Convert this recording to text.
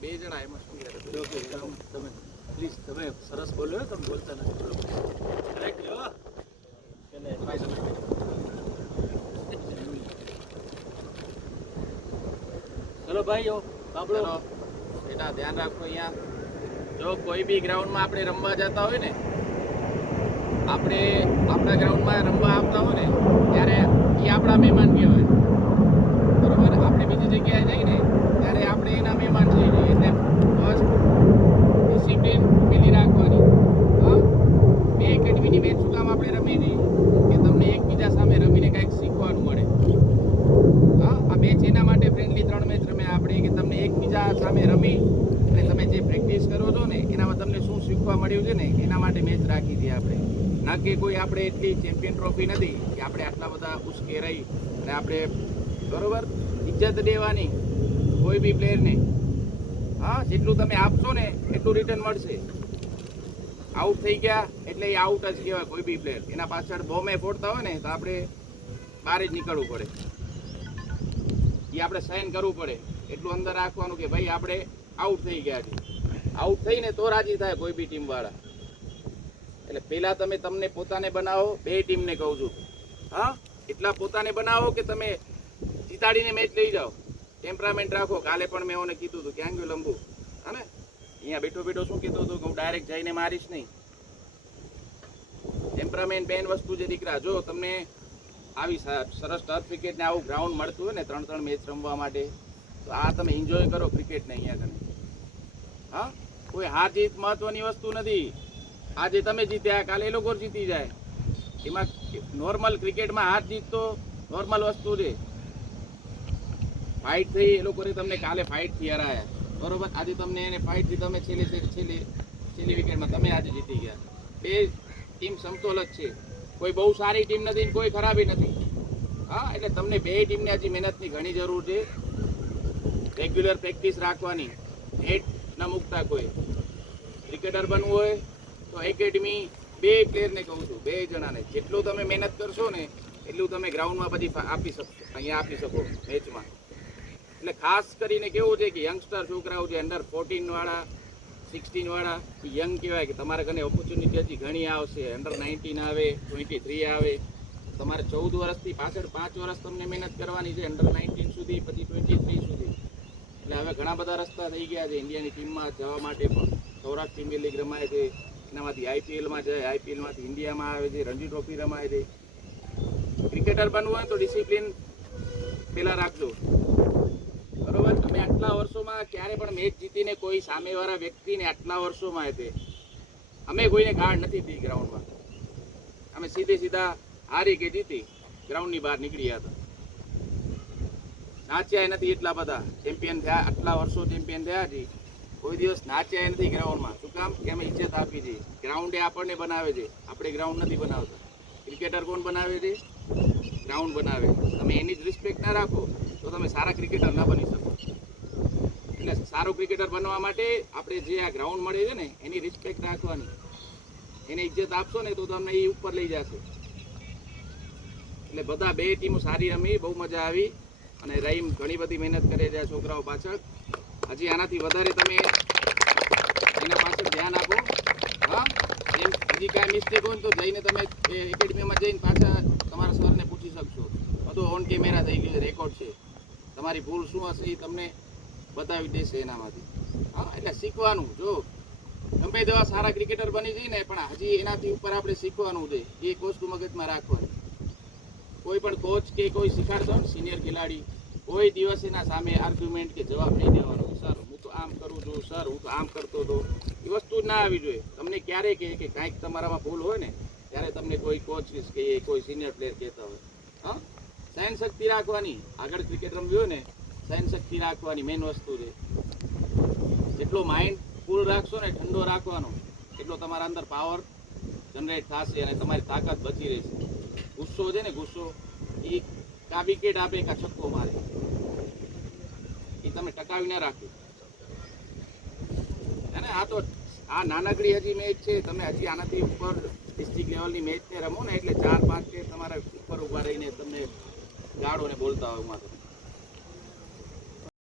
બે જણા એમાં શું યાર તમે પ્લીઝ તમે સરસ બોલ્યો તમે બોલતા નથી કરેક્ટ લો ચલો ભાઈઓ સાંભળો બેટા ધ્યાન રાખો અહીંયા જો કોઈ બી ગ્રાઉન્ડમાં આપણે રમવા જતા હોય ને આપણે આપણા ગ્રાઉન્ડમાં રમવા આવતા હોય ને ત્યારે એ આપણા મહેમાન કહેવાય બરોબર આપણે બીજી જગ્યાએ જઈને ત્યારે આપણે એના મહેમાન થઈ જઈએ એટલે ફર્સ્ટ ડિસિપ્લિન પેલી રાખવાની હા બે એકેડમીની મેચ શું કામ આપણે રમી હતી કે તમને એકબીજા સામે રમીને કંઈક શીખવાનું મળે હા આ મેચ એના માટે ફ્રેન્ડલી 3 મેચ રમ્યા આપણે કે તમને એકબીજા સામે રમી અને તમે જે પ્રેક્ટિસ કરો છો ને એનામાં તમને શું શીખવા મળ્યું છે ને એના માટે મેચ રાખી હતી આપણે ના કે કોઈ આપણે એટલી ચેમ્પિયન ટ્રોફી નથી કે આપણે આટલા બધા ઉશ્કેરાઈ અને આપણે બરોબર ઇજ્જત દેવાની કોઈ બી પ્લેયરને હા જેટલું તમે આપશો ને એટલું રિટર્ન મળશે આઉટ થઈ ગયા એટલે એ આઉટ જ કહેવાય કોઈ બી પ્લેયર એના પાછળ બોમ્બે ફોડતા હોય ને તો આપણે બહાર જ નીકળવું પડે એ આપણે સાઇન કરવું પડે એટલું અંદર રાખવાનું કે ભાઈ આપણે આઉટ થઈ ગયા છે આઉટ થઈને તો રાજી થાય કોઈ બી ટીમવાળા એટલે પહેલાં તમે તમને પોતાને બનાવો બે ટીમને કહું છું હા એટલા પોતાને બનાવો કે તમે જીતાડીને મેચ લઈ જાઓ ટેમ્પરામેન્ટ રાખો કાલે પણ મેં ઓને કીધું હતું ક્યાં ગયું લંબુ હા ને અહીંયા બેઠો બેઠો શું કીધું હતું કે હું ડાયરેક્ટ જઈને મારીશ નહીં ટેમ્પરામેન્ટ બેન વસ્તુ છે દીકરા જો તમને આવી સરસ ટર્ફ ક્રિકેટને આવું ગ્રાઉન્ડ મળતું હોય ને 3 મેચ રમવા માટે તો આ તમે એન્જોય કરો ક્રિકેટને અહીંયા કને હા કોઈ હાર જીત મહત્વની વસ્તુ નથી આજે તમે જીત્યા કાલે એ લોકો જીતી જાય એમાં નોર્મલ ક્રિકેટમાં હાર જીત તો નોર્મલ વસ્તુ છે ફાઇટ થઈ એ લોકોને તમને કાલે ફાઇટથી હરાયા બરોબર આજે તમને એને ફાઇટથી તમે છેલ્લી વિકેટમાં તમે આજે જીતી ગયા બે ટીમ સમતોલ જ છે કોઈ બહુ સારી ટીમ નથી ને કોઈ ખરાબી નથી હા એટલે તમને બે ટીમને હજી મહેનતની ઘણી જરૂર છે રેગ્યુલર પ્રેક્ટિસ રાખવાની હેટ ન મૂકતા કોઈ ક્રિકેટર બનવું હોય તો એકેડમી બે પ્લેયરને કહું છું બે જણાને જેટલું તમે મહેનત કરશો ને એટલું તમે ગ્રાઉન્ડમાં પછી આપી શકશો અહીંયા આપી શકો મેચમાં એટલે ખાસ કરીને કેવું છે કે યંગસ્ટર છોકરાઓ જે અંડર 14 વાળા 16 વાળા એ યંગ કહેવાય કે તમારા ઘરે ઓપોર્ચ્યુનિટી હજી ઘણી આવશે અંડર 19 આવે 23 આવે તમારે 14 વર્ષથી પાછળ 5 વર્ષ તમને મહેનત કરવાની છે અંડર 19 સુધી પછી 23 સુધી એટલે હવે ઘણા બધા રસ્તા થઈ ગયા છે ઇન્ડિયાની ટીમમાં જવા માટે પણ સૌરાષ્ટ્ર પ્રીમિયર લીગ રમાય છે એનામાંથી આઈપીએલમાં જાય આઈપીએલમાંથી ઇન્ડિયામાં આવે છે રણજી ટ્રોફી રમાય છે ક્રિકેટર બનવું હોય તો ડિસિપ્લિન પહેલાં રાખજો બરોબર અમે આટલા વર્ષોમાં ક્યારે પણ મેચ જીતીને કોઈ સામેવાળા વ્યક્તિને આટલા વર્ષોમાં તે અમે કોઈને ગાર્ડ નથી હતી ગ્રાઉન્ડમાં અમે સીધા હારી કે જીતી ગ્રાઉન્ડની બહાર નીકળ્યા હતા નાચ્યા નથી એટલા બધા ચેમ્પિયન થયા આટલા વર્ષો ચેમ્પિયન થયા છે કોઈ દિવસ નાચ્યા નથી ગ્રાઉન્ડમાં શું કામ કે અમે ઇજ્જત આપી છે ગ્રાઉન્ડે આપણને બનાવે છે આપણે ગ્રાઉન્ડ નથી બનાવતા ક્રિકેટર કોણ બનાવે છે ગ્રાઉન્ડ બનાવે તમે એની જ રિસ્પેક્ટ ના રાખો તો તમે સારા ક્રિકેટર ના બની શકો એટલે સારું ક્રિકેટર બનવા માટે આપણે જે આ ગ્રાઉન્ડ મળે છે ને એની રિસ્પેક્ટ રાખવાની એને ઇજ્જત આપશો ને તો તમને એ ઉપર લઈ જશે એટલે બધા બે ટીમો સારી રમી બહુ મજા આવી અને રહીમ ઘણી બધી મહેનત કરે છે છોકરાઓ પાછળ હજી આનાથી વધારે તમે એના પાછળ ધ્યાન આપો હા એમ હજી કાંઈ મિસ્ટેક હોય ને તો જઈને તમે એકેડમીમાં જઈને પાછા તમારા સરને પૂછી શકશો બધું ઓન કેમેરા થઈ ગયું છે રેકોર્ડ છે તમારી ભૂલ શું હશે એ તમને બતાવી દેશે એનામાંથી હા એટલે શીખવાનું જો ગમે તેવા સારા ક્રિકેટર બની જઈએ ને પણ હજી એનાથી ઉપર આપણે શીખવાનું છે એ વસ્તુ મગજમાં રાખવાની કોઈ પણ કોચ કે કોઈ શીખાડતો ને સિનિયર ખેલાડી કોઈ દિવસ એના સામે આર્ગ્યુમેન્ટ કે જવાબ નહીં દેવાનો સર હું તો આમ કરું છું સર હું તો આમ કરતો હતો એ વસ્તુ જ ના આવી જોઈએ તમને ક્યારે કહે કે કાંઈક તમારામાં ભૂલ હોય ને ત્યારે તમને કોઈ કોચ કે કોઈ સિનિયર પ્લેયર કહેતા હોય હા સહન શક્તિ રાખવાની આગળ ક્રિકેટ રમવી હોય ને સહન શક્તિ રાખવાની મેઇન વસ્તુ છે જેટલો માઇન્ડ કુલ રાખશો ને ઠંડો રાખવાનો એટલો તમારા અંદર પાવર જનરેટ થશે અને તમારી તાકાત બચી રહેશે ગુસ્સો છે ને ગુસ્સો એ કા વિકેટ આપે કા છક્કો મારે એ તમે ટકાવી ના રાખ્યું અને આ તો આ નાનકડી હજી મેચ છે તમે હજી આનાથી ઉપર ડિસ્ટ્રિક્ટ લેવલની મેચને રમો ને એટલે 4-5 કે તમારા ઉપર ઊભા રહીને તમને ગાળો ને બોલતા હોય માત્ર